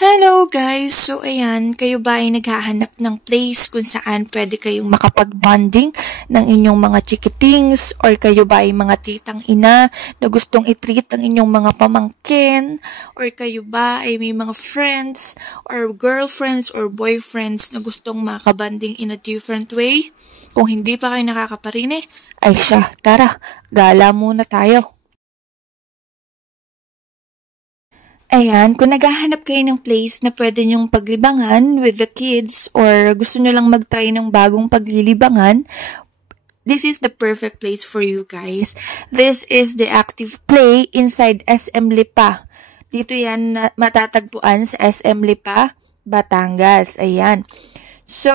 Hello guys! So ayan, kayo ba ay naghahanap ng place kung saan pwede kayong makapag-bonding ng inyong mga chikitings, or kayo ba ay mga titang ina na gustong i-treat ang inyong mga pamangkin, or kayo ba ay may mga friends or girlfriends or boyfriends na gustong makabanding in a different way? Kung hindi pa kayo nakakaparine, ay siya, tara, gala muna tayo. Ayan, kung naghahanap kayo ng place na pwede nyong paglibangan with the kids or gusto nyo lang mag-try ng bagong paglilibangan, this is the perfect place for you guys. This is the Active Play inside SM Lipa. Dito yan matatagpuan sa SM Lipa, Batangas. Ayan. So,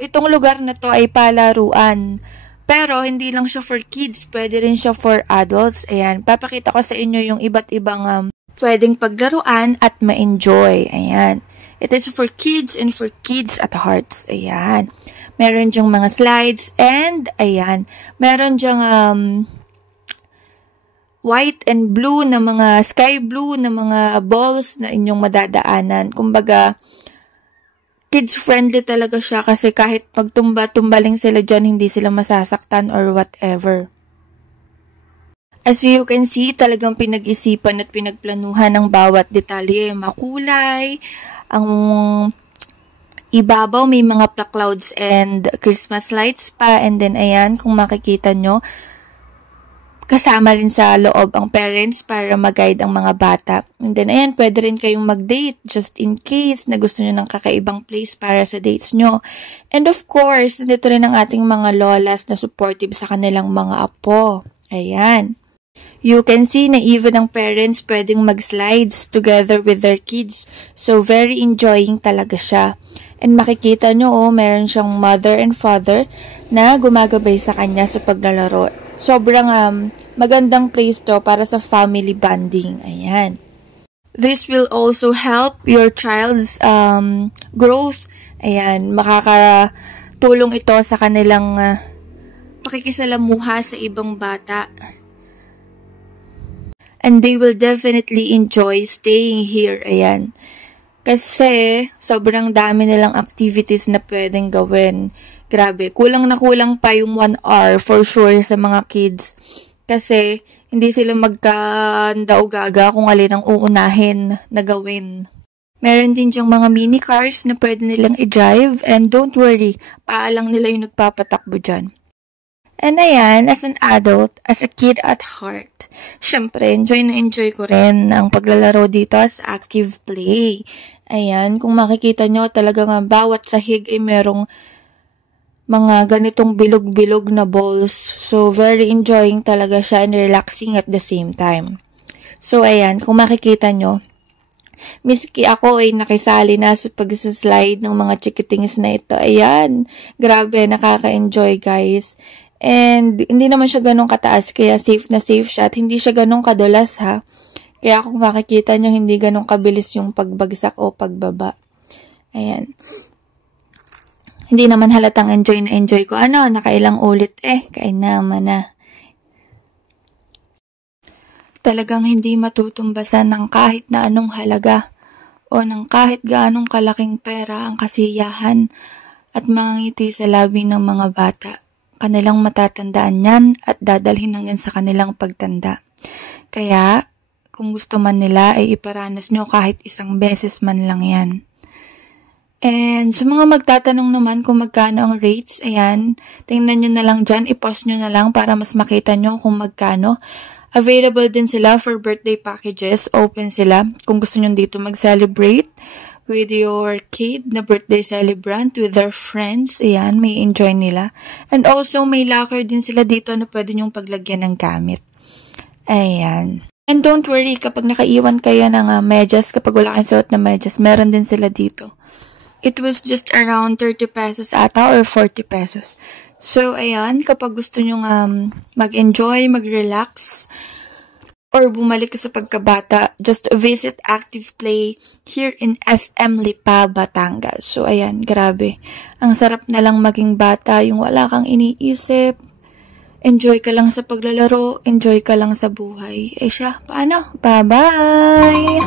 itong lugar na to ay palaruan. Pero, hindi lang siya for kids. Pwede rin siya for adults. Ayan. Papakita ko sa inyo yung iba't ibang pwedeng paglaruan at ma-enjoy. Ayan. It is for kids and for kids at hearts. Ayan. Meron dyang mga slides and, ayan, meron dyang white and blue na mga, sky blue na mga balls na inyong madadaanan. Kumbaga, kids-friendly talaga siya kasi kahit pagtumba-tumbaling sila dyan, hindi sila masasaktan or whatever. As you can see, talagang pinag-isipan at pinagplanuhan ng bawat detalye. Makulay, ang ibabaw may mga clouds and Christmas lights pa. And then, ayan, kung makikita nyo, kasama rin sa loob ang parents para mag-guide ang mga bata. And then, ayan, pwede rin kayong mag-date just in case na gusto nyo ng kakaibang place para sa dates nyo. And of course, nandito rin ang ating mga lolas na supportive sa kanilang mga apo. Ayan. You can see na even ang parents pwedeng mag-slides together with their kids. So, very enjoying talaga siya. And makikita nyo, meron siyang mother and father na gumagabay sa kanya sa paglalaro. Sobrang magandang place to para sa family bonding. Ayan. This will also help your child's growth. Ayan, makakatulong ito sa kanilang pakikisalamuha sa ibang bata. And they will definitely enjoy staying here. Ayan. Kasi, sobrang dami nilang activities na pwedeng gawin. Grabe, kulang na kulang pa yung 1 hour for sure sa mga kids. Kasi, hindi sila magkanda-ugaga kung alin ang uunahin na gawin. Meron din diyang mga mini cars na pwede nilang i-drive. And don't worry, paalang nila yung nagpapatakbo dyan. And ayan, as an adult, as a kid at heart, syempre, enjoy na enjoy ko rin ang paglalaro dito as Active Play. Ayan, kung makikita nyo, talagang bawat sahig ay merong mga ganitong bilog-bilog na balls. So, very enjoying talaga siya and relaxing at the same time. So, ayan, kung makikita nyo, miski ako ay nakisali na sa pag-slide ng mga chikitings na ito. Ayan, grabe, nakaka-enjoy guys. And, hindi naman siya ganun kataas, kaya safe na safe siya. At hindi siya ganun kadulas, ha. Kaya kung makikita nyo, hindi ganun kabilis yung pagbagsak o pagbaba. Ayan. Hindi naman halatang enjoy na enjoy ko. Ano, nakailang ulit kain naman na. Talagang hindi matutumbasan ng kahit na anong halaga o ng kahit gaanong kalaking pera ang kasiyahan at mga ngiti sa labi ng mga bata. Kanilang matatandaan yan at dadalhin hanggang sa kanilang pagtanda. Kaya, kung gusto man nila ay iparanas nyo kahit isang beses man lang yan. And sa mga magtatanong naman kung magkano ang rates, ayan, tingnan nyo na lang dyan, i-pause nyo na lang para mas makita nyo kung magkano. Available din sila for birthday packages, open sila kung gusto nyo dito mag-celebrate with your kid na birthday celebrant with their friends. Ayan, may enjoy nila. And also, may locker din sila dito na pwede nyong paglagyan ng gamit. Ayan. And don't worry, kapag nakaiwan kayo ng medyas, kapag wala kayong suot na medyas, meron din sila dito. It was just around 30 pesos ata or 40 pesos. So, ayan, kapag gusto nyong mag-enjoy, mag-relax, or bumalik ka sa pagkabata, just visit Active Play here in SM Lipa, Batangas. So, ayan, grabe. Ang sarap na lang maging bata, yung wala kang iniisip. Enjoy ka lang sa paglalaro, enjoy ka lang sa buhay. Siya, paano? Bye-bye!